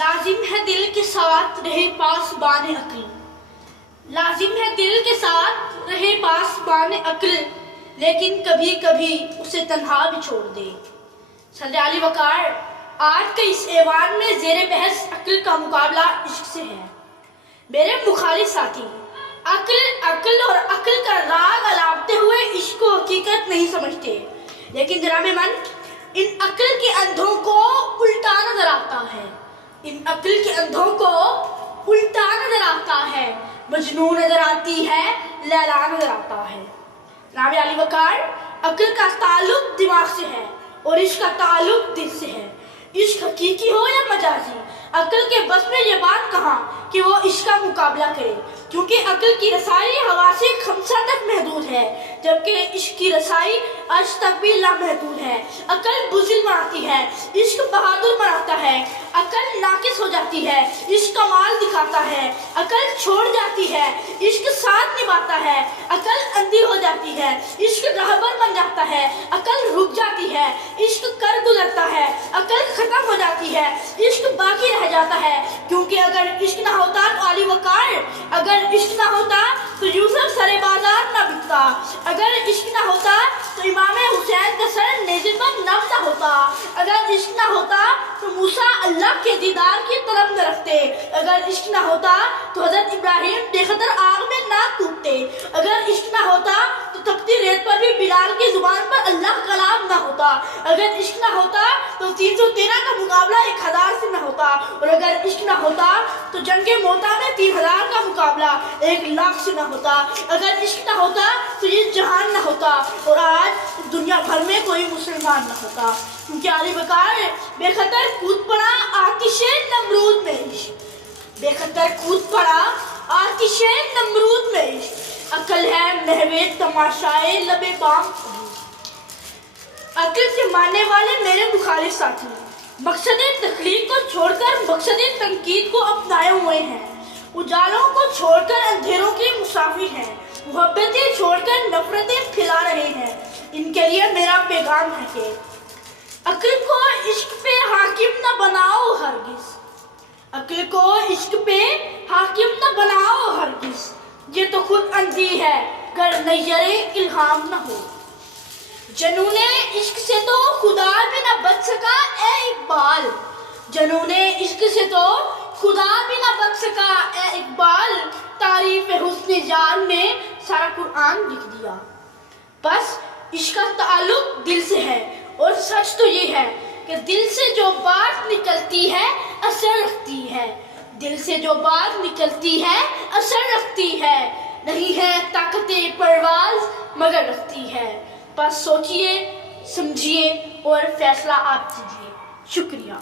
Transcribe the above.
لازم ہے دل کے ساتھ رہے پاسبان عقل، لازم ہے دل کے ساتھ رہے پاسبان عقل، لیکن کبھی کبھی اسے تنہا بھی چھوڑ دے۔ صدر علی وقار، آج کے اس ایوان میں زیر بحث عقل کا مقابلہ عشق سے ہے۔ میرے مخالف ساتھی عقل اور عقل کا راگ الاپتے ہوئے عشق کو حقیقت نہیں سمجھتے، لیکن جناب من ان عقل کے اندھوں کو الٹا نظر آتا ہے، ان عقل کے اندھوں کو الٹا نظر آتا ہے، مجنون نظر آتی ہے، لیلا نظر آتا ہے۔ جناب علی وقار، عقل کا تعلق دماغ سے ہے اور عشق کا تعلق دل سے ہے۔ عشق حقیقی ہو یا مجازی، عقل کے بس میں یہ بات کہاں کہ وہ عشق کا مقابلہ کرے، کیونکہ عقل کی رسائی حواس خمسہ تک محدود ہے، جبکہ عشق کی رسائی عرش تک بھی لامحدود ہے۔ عقل بزدل بناتی ہے، عشق بہادر بناتا ہے۔ عقل ناقص ہو جاتی ہے، عشق کمال دکھاتا ہے۔ عقل چھوڑ جاتی ہے، عشق ساتھ نبھاتا ہے۔ عقل اندھی ہو جاتی ہے، عشق رہبر بن جاتا ہے۔ عقل رک جاتی ہے، عشق کر گزرتا ہے۔ عقل ختم ہو جاتی ہے، عشق باقی رہ جاتا ہے، کیونکہ اگر عشق نہ ہوتا تو علی وقار، اگر عشق نہ ہوتا تو یوسف سر بازار نہ بکتا، اگر عشق نہ ہوتا تو امام حسین کا سر نیزے پر نم نہ ہوتا، اگر عشق نہ ہوتا تو موسیٰ اللہ کے دیدار کی طلب نہ رکھتے، اگر عشق نہ ہوتا تو حضرت ابراہیم بے خطر آگ میں نہ ٹوٹتے، اگر عشق نہ ہوتا تو تپتی ریت پر بھی بلال کی زبان پر اللہ کا نام نہ ہوتا، اگر عشق نہ ہوتا تو 313 کا مقابلہ 1000 سے نہ ہوتا، اور اگر عشق نہ ہوتا تو جنگ موتا میں 3000 کا مقابلہ 1,00,000 سے نہ ہوتا، اگر عشق نہ ہوتا تو یہ جہان نہ ہوتا، اور آج دنیا بھر میں کوئی مسلمان نہ ہوتا، کیونکہ علی وقار بے خطر کود پڑا آتش نمرود میں عشق، بے خطر کود پڑا آتش نمرود میں عشق، عقل ہے محو تماشائے لب بام۔ عقل سے ماننے والے میرے مخالف ساتھی مقصد تخلیق کو چھوڑ کر مقصد تنقید کو اپنائے ہوئے ہیں، اجالوں کو چھوڑ کر اندھیروں کے مسافر ہیں، محبتیں چھوڑ کر نفرتیں پھیلا رہے ہیں۔ ان کے لیے میرا پیغام ہے کہ عقل کو عشق پہ حاکم نہ بناؤ ہرگز، عقل کو عشق پہ حاکم نہ بناؤ ہرگز، یہ تو خود اندھی ہے گر نیر الہام نہ ہو۔ جنون عشق سے تو خدا بھی نہ بچ سکا اے اقبال، جنون عشق سے تو خدا بھی نہ بچ سکا اے اقبال، تعریف حسن یار میں سارا قرآن لکھ دیا۔ بس عشق کا تعلق دل سے ہے، اور سچ تو یہ ہے کہ دل سے جو بات نکلتی ہے اثر رکھتی ہے، دل سے جو بات نکلتی ہے اثر رکھتی ہے، نہیں ہے طاقت پرواز مگر رکھتی ہے۔ بس سوچئے، سمجھیے اور فیصلہ آپ کیجیے۔ شکریہ۔